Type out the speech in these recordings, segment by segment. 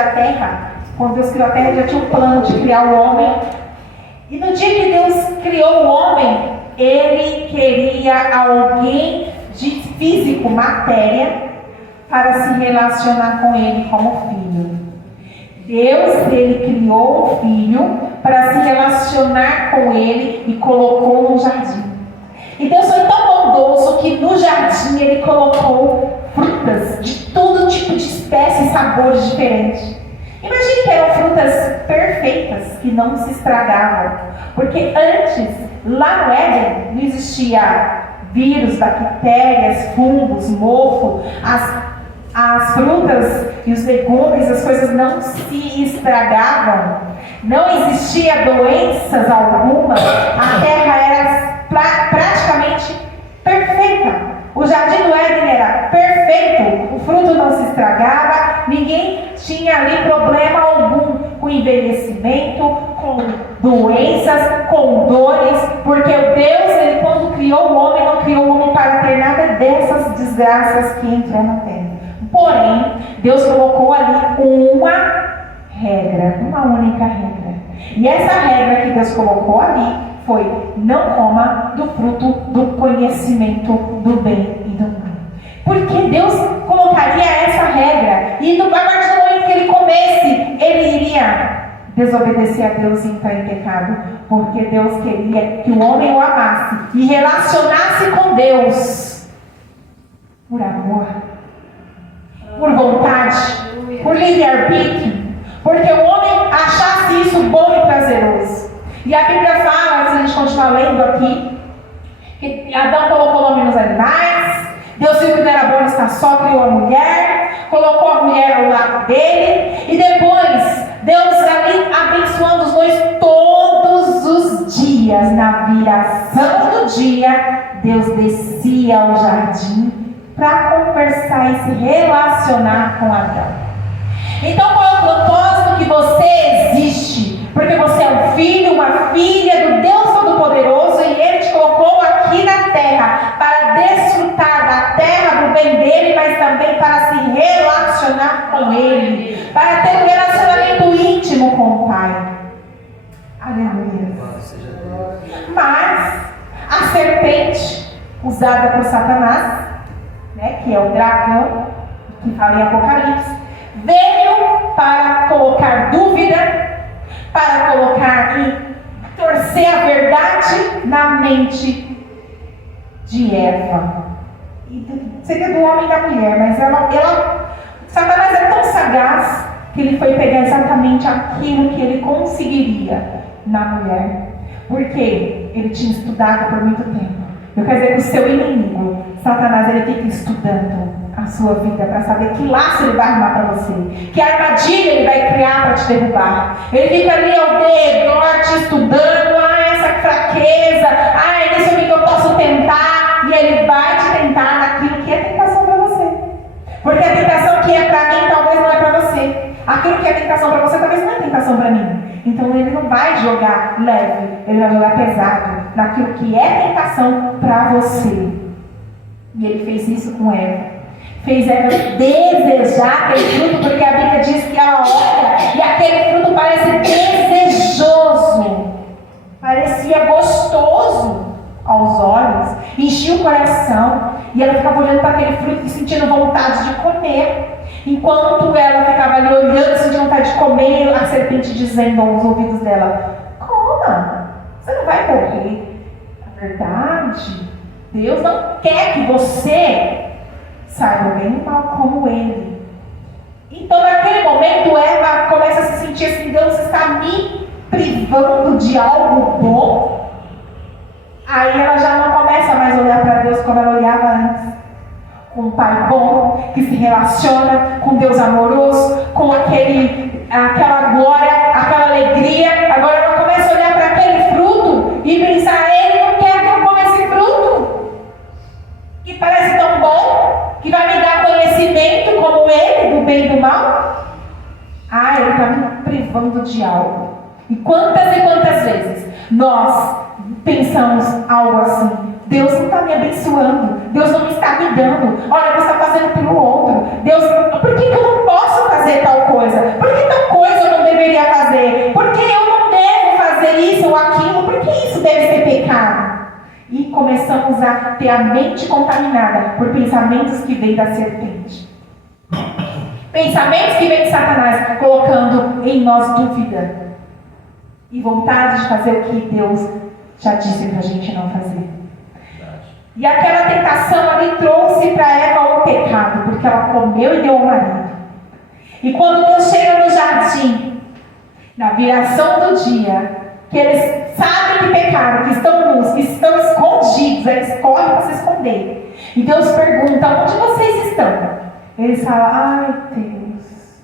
a terra. Quando Deus criou a terra, Ele já tinha um plano de criar o homem. E no dia que Deus criou o homem, Ele queria alguém de físico, matéria, para se relacionar com Ele como filho. Deus, Ele criou um filho para se relacionar com Ele e colocou no jardim. E Deus foi tão bondoso que no jardim Ele colocou frutas de todo tipo de espécies e sabores diferentes. Imagine que eram frutas perfeitas, que não se estragavam. Porque antes, lá no Éden, não existia vírus, bactérias, fungos, mofo. As frutas e os legumes, as coisas não se estragavam. Não existia doenças alguma. A terra era praticamente perfeita. O jardim do Éden era perfeito, o fruto não se estragava, ninguém tinha ali problema algum com envelhecimento, com doenças, com dores, porque o Deus, Ele quando criou o homem, não criou o homem para ter nada dessas desgraças que entrou na terra. Porém, Deus colocou ali uma regra, uma única regra. E essa regra que Deus colocou ali foi: não coma do fruto do conhecimento do bem e do mal. Porque Deus colocaria essa regra, e a partir do momento que ele comesse, ele iria desobedecer a Deus e entrar em pecado. Porque Deus queria que o homem o amasse e relacionasse com Deus por amor, por vontade, por livre-arbítrio, porque o homem achasse isso bom e prazeroso. E a Bíblia fala, se a gente continuar lendo aqui, que Adão colocou o nome nos animais, Deus viu que não era bom estar só, criou a mulher, colocou a mulher ao lado dele, e depois Deus ali abençoando os dois todos os dias. Na viração do dia, Deus descia ao jardim para conversar e se relacionar com Adão. Então, qual é o propósito que você existe? Porque você é um filho, uma filha do Deus Todo-Poderoso, e Ele te colocou aqui na terra para desfrutar da terra, do bem dEle, mas também para se relacionar com Ele, para ter um relacionamento íntimo com o Pai. Aleluia. Mas a serpente, usada por Satanás, que é o dragão, que fala em Apocalipse, veio para colocar dúvida, para colocar e torcer a verdade na mente de Eva. Seria do homem e da mulher, mas Satanás é tão sagaz que ele foi pegar exatamente aquilo que ele conseguiria na mulher. Porque ele tinha estudado por muito tempo. Eu quero dizer que o seu inimigo, Satanás, ele fica estudando a sua vida para saber que laço ele vai armar para você, que armadilha ele vai criar para te derrubar. Ele fica ali ao dedo, te estudando, essa fraqueza, deixa eu ver que eu posso tentar, e ele vai te tentar naquilo que é tentação para você. Porque a tentação que é para mim talvez não é para você. Aquilo que é tentação para você talvez não é tentação para mim. Então ele não vai jogar leve, ele vai jogar pesado naquilo que é tentação para você. E ele fez isso com Eva. Fez Eva desejar aquele fruto, porque a Bíblia diz que ela olha e aquele fruto parece desejoso, parecia gostoso aos olhos, enchia o coração, e ela ficava olhando para aquele fruto e sentindo vontade de comer. Enquanto ela ficava ali olhando, sentindo vontade de comer, a serpente dizendo aos ouvidos dela: coma, você não vai morrer. Na verdade, Deus não quer que você saiba bem e mal como Ele. Então naquele momento Eva começa a se sentir assim: Deus está me privando de algo bom. Aí ela já não começa mais a olhar para Deus como ela olhava antes, com um pai bom, que se relaciona com Deus amoroso, com aquela glória, aquela alegria. Agora ela começa a olhar para aquele fruto e pensar: Ele não quer que eu coma esse fruto, que parece tão bom, que vai me dar conhecimento como Ele, do bem e do mal. Ele está me privando de algo. E quantas vezes nós pensamos algo assim: Deus não está me abençoando, Deus não está me dando, olha, Deus está fazendo pelo outro, Deus, por que eu não posso fazer tal coisa? Por que ter a mente contaminada por pensamentos que vêm da serpente. Pensamentos que vêm de Satanás, colocando em nós dúvida e vontade de fazer o que Deus já disse para a gente não fazer. E aquela tentação ali trouxe para Eva o pecado, porque ela comeu e deu ao marido. E quando Deus chega no jardim, na viração do dia, que eles sabem que pecaram, que estão nus, que estão escondidos, eles correm para se esconder. E Deus pergunta: onde vocês estão? Eles falam: ai Deus,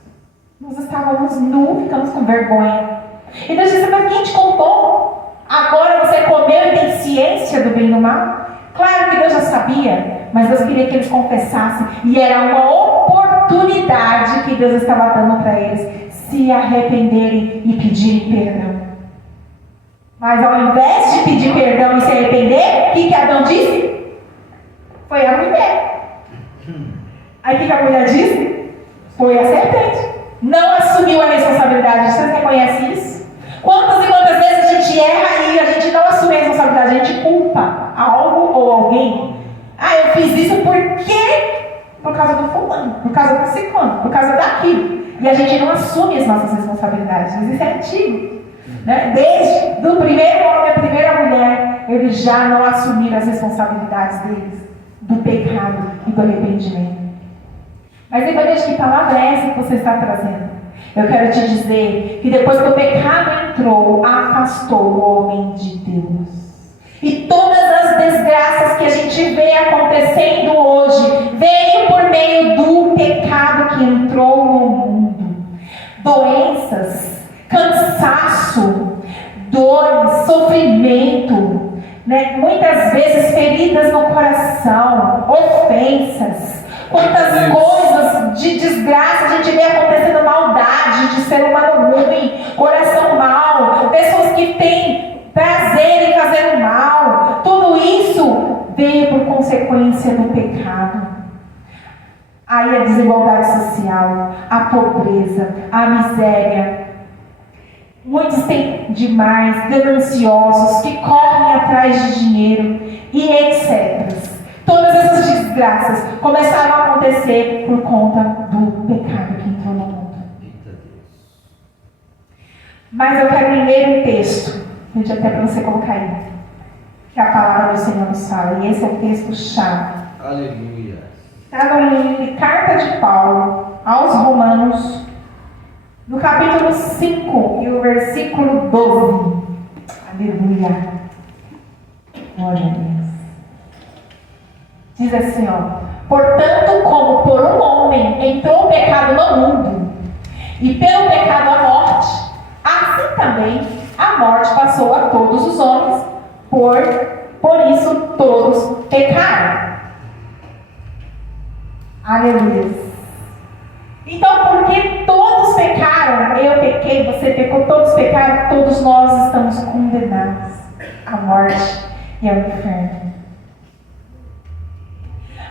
nós estávamos nus, ficamos com vergonha. E Deus diz: mas quem te contou? Agora você comeu e tem ciência do bem e do mal? Claro que Deus já sabia, mas Deus queria que eles confessassem. E era uma oportunidade que Deus estava dando para eles se arrependerem e pedirem perdão. Mas ao invés de pedir perdão e se arrepender, o que Adão disse? Foi a mulher. Aí o que a mulher disse? Foi a serpente. Não assumiu a responsabilidade. Vocês reconhecem isso? Quantas e quantas vezes a gente erra e a gente não assume a responsabilidade, a gente culpa algo ou alguém. Ah, eu fiz isso por quê? Por causa do fulano, por causa do ciclano, por causa daquilo. E a gente não assume as nossas responsabilidades. Mas isso é antigo, né? Desde o primeiro homem e a primeira mulher, eles já não assumiram as responsabilidades deles, do pecado e do arrependimento. Mas depois que palavra é essa que você está trazendo? Eu quero te dizer que depois que o pecado entrou, afastou o homem de Deus. E todas as desgraças que a gente vê acontecendo hoje, veio por meio do pecado que entrou no mundo. Doenças, cansaço, dores, sofrimento, né? Muitas vezes feridas no coração, ofensas. Quantas coisas de desgraça a gente vê acontecendo, maldade de ser humano ruim, coração mau, pessoas que têm prazer em fazer o mal. Tudo isso veio por consequência do pecado. Aí a desigualdade social, a pobreza, a miséria. Muitos têm demais, gananciosos, que correm atrás de dinheiro e etc. Todas essas desgraças começaram a acontecer por conta do pecado que entrou no mundo. Mas eu quero ler um texto, pedi até para você colocar aí, que a palavra do Senhor nos fala, e esse é o texto-chave. Aleluia. Está na carta de Paulo aos Romanos, no capítulo 5 e o versículo 12. Aleluia. Glória a Deus. Diz assim, ó: portanto, como por um homem entrou o pecado no mundo, e pelo pecado a morte, assim também a morte passou a todos os homens, por isso todos pecaram. Aleluia. Então, porque todos pecaram, eu pequei, você pecou, todos pecaram, todos nós estamos condenados à morte e ao inferno.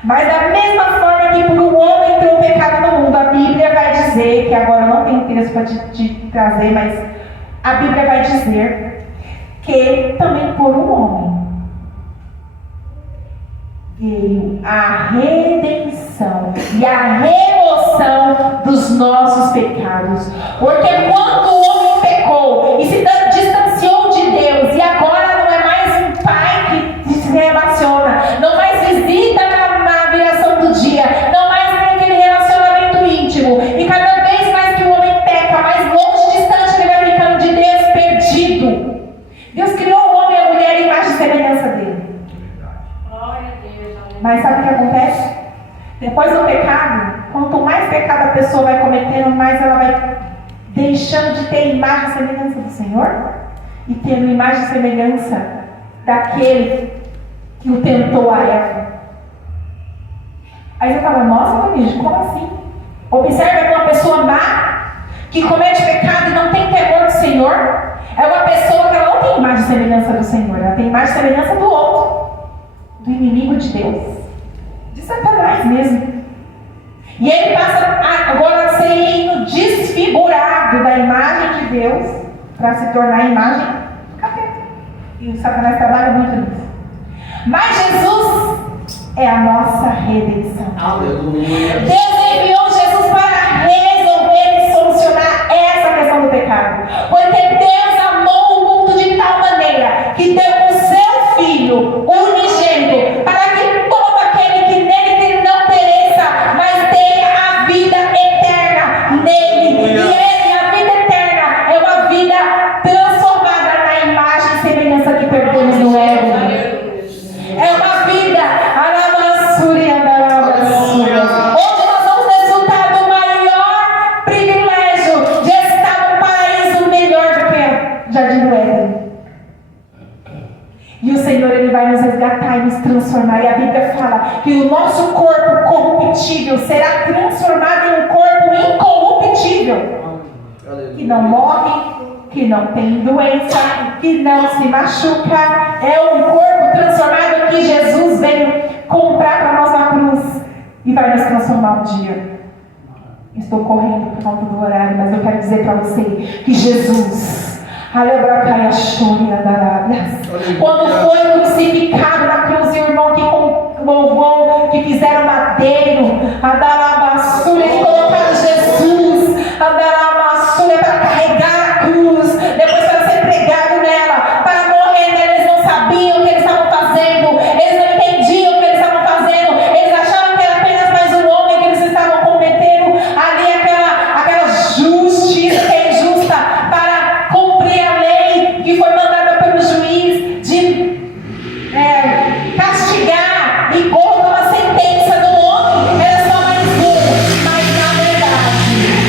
Mas da mesma forma que por um homem entrou o pecado no mundo, a Bíblia vai dizer, que agora eu não tenho texto para te trazer, mas a Bíblia vai dizer que também por um homem veio a redenção e a remoção dos nossos pecados. Porque quando o homem pecou e se distanciou de Deus, e agora não é mais um pai que se relaciona, não mais visita na viração do dia, não mais tem aquele relacionamento íntimo, e cada vez mais que o homem peca, mais longe, distante ele vai ficando de Deus, perdido. Deus criou o homem e a mulher em imagem e semelhança dele. Mas sabe o que acontece? Depois do pecado, quanto mais pecado a pessoa vai cometendo, mais ela vai deixando de ter imagem e semelhança do Senhor e tendo imagem e semelhança daquele que o tentou a Eva. Aí você fala: nossa, Luiz, como assim? Observe que uma pessoa má, que comete pecado e não tem temor do Senhor, é uma pessoa que ela não tem imagem e semelhança do Senhor, ela tem imagem e semelhança do outro, do inimigo de Deus, de Satanás mesmo. E ele passa agora a ser desfigurado da imagem de Deus para se tornar a imagem do capeta. E o Satanás trabalha muito nisso. Mas Jesus, é a nossa redenção. Aleluia. Deus enviou Jesus para resolver e solucionar essa questão do pecado. Porque Deus amou o mundo de tal maneira que deu o seu Filho unigênito para que todo aquele que nele que não pereça, mas tenha a vida eterna nele. E ele, a vida eterna, é uma vida transformada na imagem e semelhança que perdemos no ego. É uma vida onde nós vamos desfrutar do maior privilégio de estar num paraíso melhor do que o Jardim do Éden. E o Senhor, Ele vai nos resgatar e nos transformar. E a Bíblia fala que o nosso corpo corruptível será transformado em um corpo incorruptível, que não morre, que não tem doença, que não se machuca. É um corpo transformado que Jesus veio comprar para nós na cruz e vai nos transformar um dia. Estou correndo por conta do horário, mas eu quero dizer para você que Jesus, quando foi crucificado na cruz, e o irmão que louvou, que fizeram madeiro, eles colocaram Jesus para carregar a cruz, depois para ser pregado nela, para morrer nela. Eles não sabiam o que eles estavam fazendo, eles não entendiam o que eles estavam fazendo, eles achavam que era apenas mais um homem que eles estavam cometendo ali, aquela justiça que é injusta para cumprir a lei que foi mandada pelo juiz de castigar e colocar uma sentença no homem. Era só mais um, mas na verdade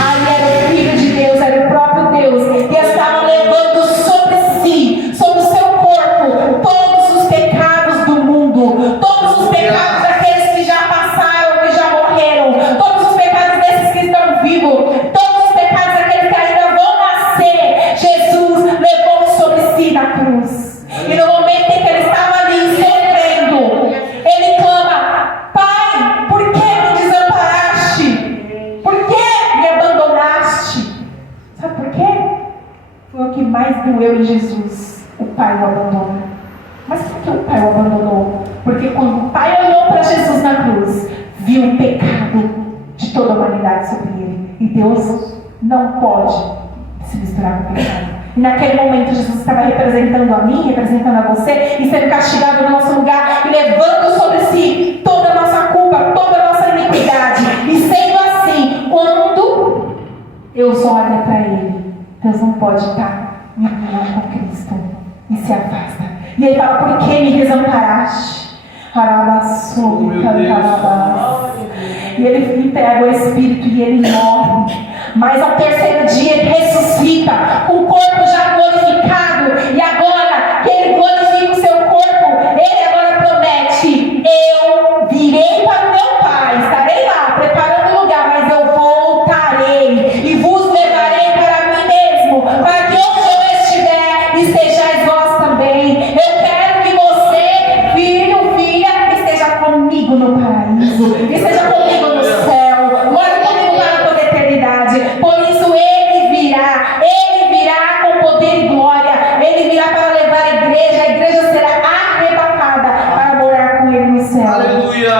ali era o Filho de Deus, era o próprio Deus, que estava levando sobre si, sobre o seu corpo, todos os pecados do mundo, todos os pecados daqueles que já passaram, que já morreram, todos os pecados desses que estão vivos, todos os pecados daqueles que ainda vão nascer. Jesus levou sobre si na cruz. E no momento em que ele estava ali sofrendo, ele clama: Pai, por que me desamparaste? Por que me abandonaste? Sabe por quê? Foi o que mais doeu em Jesus. O Pai o abandona. Mas por que o Pai o abandonou? Porque quando o Pai olhou para Jesus na cruz, viu o pecado de toda a humanidade sobre ele. E Deus não pode se misturar com o pecado. E naquele momento Jesus estava representando a mim, representando a você, e sendo castigado no nosso lugar, e levando sobre si toda a nossa culpa, toda a nossa iniquidade. E sendo assim, quando Deus olha para ele, Deus não pode estar em união com Cristo e se afasta. E ele fala: por que me desamparaste? E ele pega o Espírito e ele morre. Mas ao terceiro dia ele ressuscita, com o corpo já glorificado. E agora que ele glorifica o seu corpo, ele agora promete: eu virei para o meu Pai, estarei lá preparando o lugar, mas eu voltarei e vos levarei para mim mesmo, para que onde eu estiver estejais vós também. Eu quero que você, filho, filha, esteja comigo no paraíso, esteja comigo no céu, mora comigo para toda a eternidade. Por isso ele virá com poder e glória, ele virá para levar a igreja será arrebatada para morar com ele no céu. Aleluia.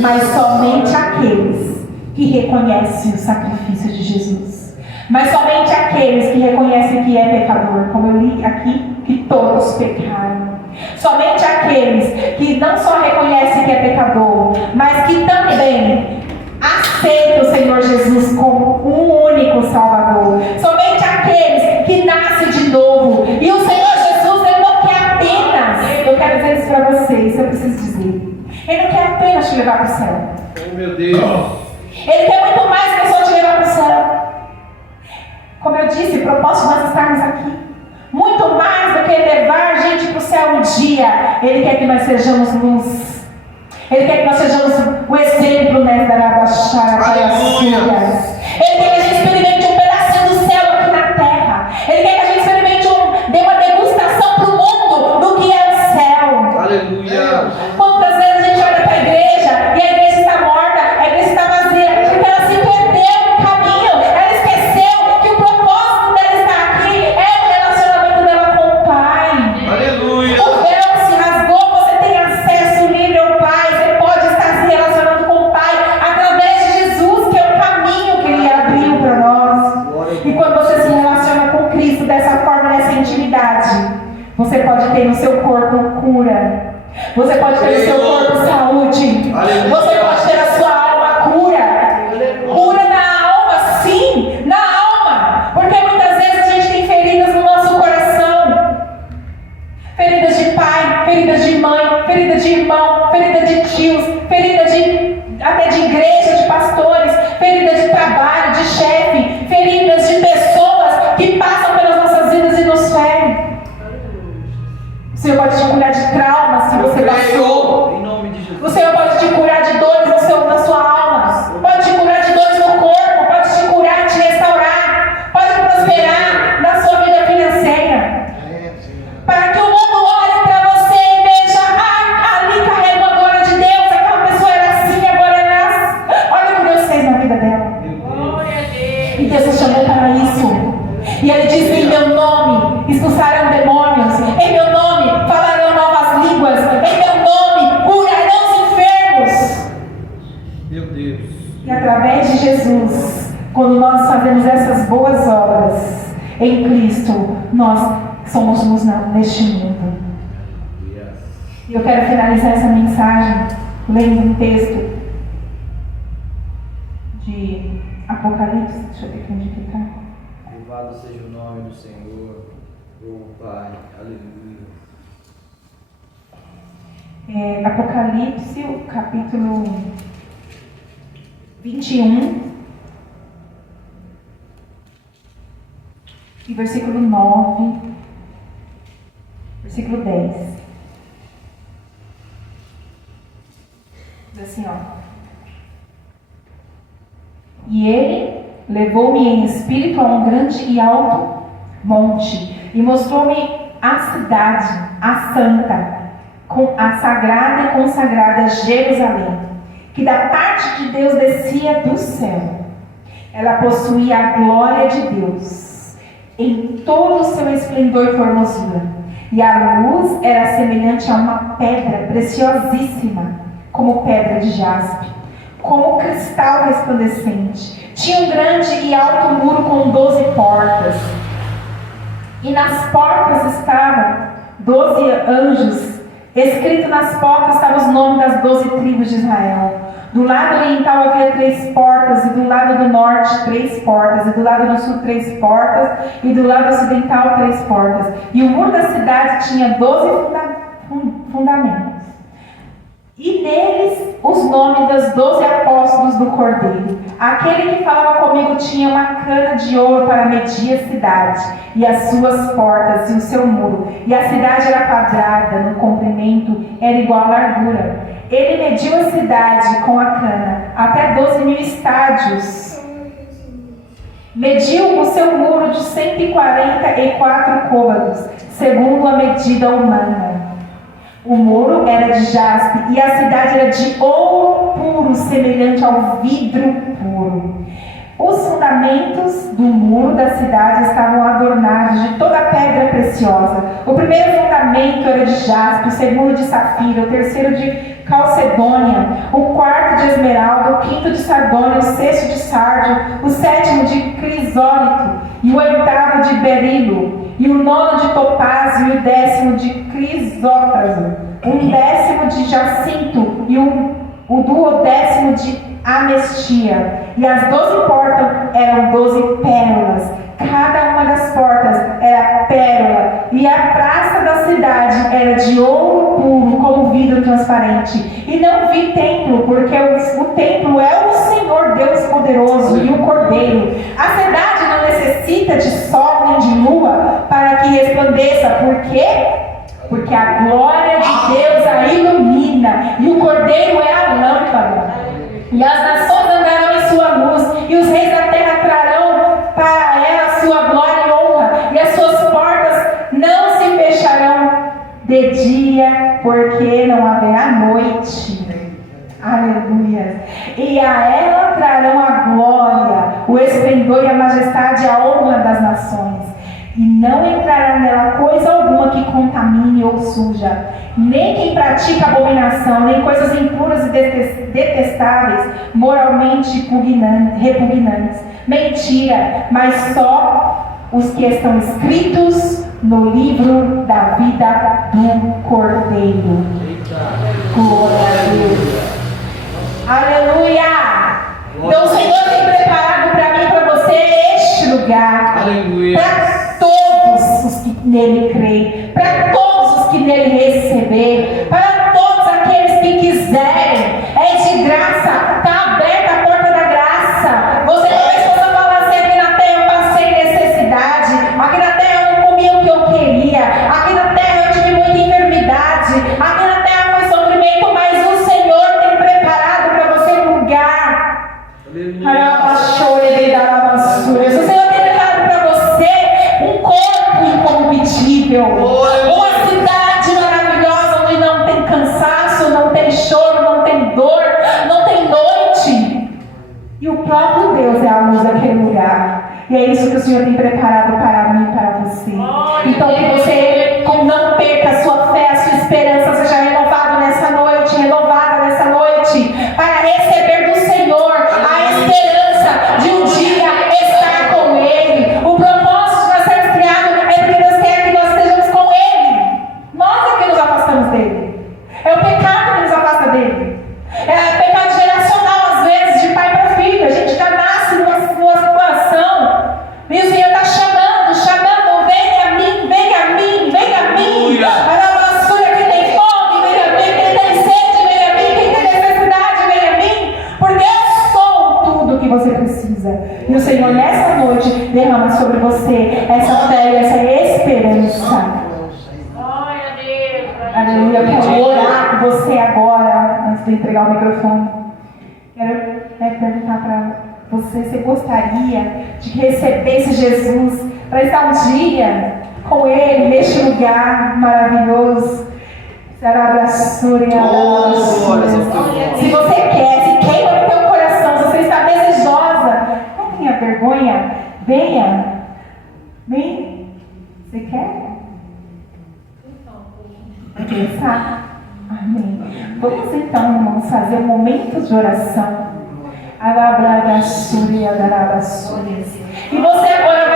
Mas somente aqueles que reconhecem o sacrifício de Jesus, mas somente aqueles que reconhecem que é pecador, como eu li aqui, que todos pecaram. Somente aqueles que não só reconhecem que é pecador, mas que também aceita o Senhor Jesus como um único Salvador. Somente aqueles que nascem de novo. E o Senhor Jesus, Ele não quer apenas, eu quero dizer isso para vocês, eu preciso dizer, Ele não quer apenas te levar para o céu. Oh, meu Deus. Ele quer muito mais que só te levar para o céu. Como eu disse, o propósito de nós estarmos aqui, muito mais do que levar a gente para o céu um dia, Ele quer que nós sejamos luz. Ele quer que nós sejamos o exemplo, né, da Rabachara. Ele quer que a gente experimente um pedacinho do céu aqui na terra. Ele quer que a gente experimente dê uma degustação para o mundo do que é o céu. Aleluia. Quantas vezes a gente olha para a igreja e a igreja está morta, a igreja está vazia, porque ela se perdeu no caminho. Ela esqueceu que o propósito dela estar aqui é o relacionamento dela com o Pai. Aleluia. O véu se rasgou, você tem acesso livre ao Pai. Você pode ter no seu corpo cura. Você pode ter no seu corpo saúde. Aleluia. Você pode ter na sua alma cura. Cura na alma, sim, na alma. Porque muitas vezes a gente tem feridas no nosso coração. Feridas de pai, feridas de mãe, feridas de irmão, feridas de tios, feridas até de igreja, de pastores, feridas de trabalho, de chefe, feridas de pessoas que passam pelas nossas vidas e nos ferem. O Senhor pode te curar de traumas que você passou. Em nome de Jesus. O Senhor pode te curar de dores na sua alma. Pode te curar de dores no corpo. Pode te curar, te restaurar. Pode prosperar na sua vida financeira. Para que o mundo olhe para você e veja: ali carrega a glória de Deus. Aquela pessoa era assim, agora é assim. Olha o que Deus fez na vida dela. E Deus nos chamou para isso. E Ele diz: em meu nome expulsarão demônios. Em meu nome falarão novas línguas. Em meu nome curarão os enfermos. Meu Deus. E através de Jesus, quando nós fazemos essas boas obras em Cristo, nós somos luz neste mundo. E eu quero finalizar essa mensagem lendo um texto de Apocalipse. Deixa eu ver aqui onde que está. Louvado seja o nome do Senhor, oh Pai, aleluia. Apocalipse, o capítulo 21, e versículo 9, versículo 10. Diz assim, ó. E ele levou-me em espírito a um grande e alto monte, e mostrou-me a cidade, a santa, com a sagrada e consagrada Jerusalém, que da parte de Deus descia do céu. Ela possuía a glória de Deus em todo o seu esplendor e formosura, e a luz era semelhante a uma pedra preciosíssima, como pedra de jaspe, como cristal resplandecente. Tinha um grande e alto muro com 12 portas, e nas portas estavam 12 anjos. Escrito nas portas estavam os nomes das 12 tribos de Israel. Do lado oriental havia 3 portas, e do lado do norte 3 portas, e do lado do sul 3 portas, e do lado ocidental 3 portas. E o muro da cidade tinha 12 fundamentos. E neles os nomes dos 12 apóstolos do Cordeiro. Aquele que falava comigo tinha uma cana de ouro para medir a cidade, e as suas portas, e o seu muro. E a cidade era quadrada, no comprimento era igual à largura. Ele mediu a cidade com a cana, até 12.000 estádios. Mediu o seu muro de 144 côvados, segundo a medida humana. O muro era de jaspe, e a cidade era de ouro puro, semelhante ao vidro puro. Os fundamentos do muro da cidade estavam adornados de toda pedra preciosa. O primeiro fundamento era de jaspe, o segundo de safira, o terceiro de calcedônia, o quarto de esmeralda, o quinto de sardônia, o sexto de sárdio, o sétimo de crisólito, e o oitavo de berilo, e o nono de topázio, e o 10º de crisópraso, o 10º de jacinto, e o 12º de amestia. E as 12 portas eram 12 pérolas. Cada uma das portas era pérola. E a praça da cidade era de ouro puro, como vidro transparente. E não vi templo, porque o templo é o Senhor Deus poderoso e o Cordeiro. A cidade não necessita de sol nem de lua para que resplandeça. Por quê? Porque a glória de Deus a ilumina, e o Cordeiro é a lâmpada. E as nações andarão em sua luz, e os reis da terra trarão para ela sua glória e honra, e as suas portas não se fecharão de dia, porque não haverá noite. Aleluia. E a ela trarão a glória, o esplendor e a majestade e a honra das nações. E não entrará nela coisa alguma que contamine ou suja, nem quem pratica abominação, nem coisas impuras e detestáveis, moralmente repugnantes. Mentira, mas só os que estão escritos no livro da vida do Cordeiro. Glória a Deus. Aleluia! Então o Senhor tem preparado para mim e para você este lugar. Para todos os que nele creem, para todos os que nele receber, para todos aqueles que quiserem. É de graça, está aberta a porta da graça. Você começou a falar assim: aqui na terra eu passei necessidade, aqui na terra eu não comi o que eu queria, aqui na terra eu tive muita enfermidade, aqui na terra foi sofrimento, mas o Senhor tem preparado para você um lugar. O Senhor tem preparado para você um corpo incorruptível, uma cidade maravilhosa onde não tem cansaço, não tem choro, não tem dor, não tem noite. E o próprio Deus é a luz daquele lugar. E é isso que o Senhor tem preparado para mim e para você. Então que você não perca a sua fé, a sua esperança, seja renovado nessa noite, renovada nessa noite, para receber do Senhor a esperança de um dia estar com Ele. O propósito de nós sermos criados é porque Deus quer que nós estejamos com Ele. Nós é que nos afastamos dele. É o pecado que nos afasta dele. É pecado geracional, às vezes, de pai para filho. A gente já nasce numa situação e o Senhor está chamando, venha a mim, venha a mim, venha a mim. A vassoura que tem fome, venha a mim. Quem tem sede, venha a mim. Quem tem necessidade, venha a mim. Porque eu sou tudo o que você precisa. E o Senhor, nessa noite, derrama sobre você essa fé e essa esperança. Aleluia. Eu quero orar por você agora, antes de entregar o microfone. Quero perguntar para você gostaria de que recebesse Jesus para estar um dia com Ele neste lugar maravilhoso. Se você quer, se queima no teu coração, se você está desejosa, não tenha vergonha, venha. Vem. Você quer? Pensar? Amém. Vamos então, irmãos, fazer um momento de oração. E você agora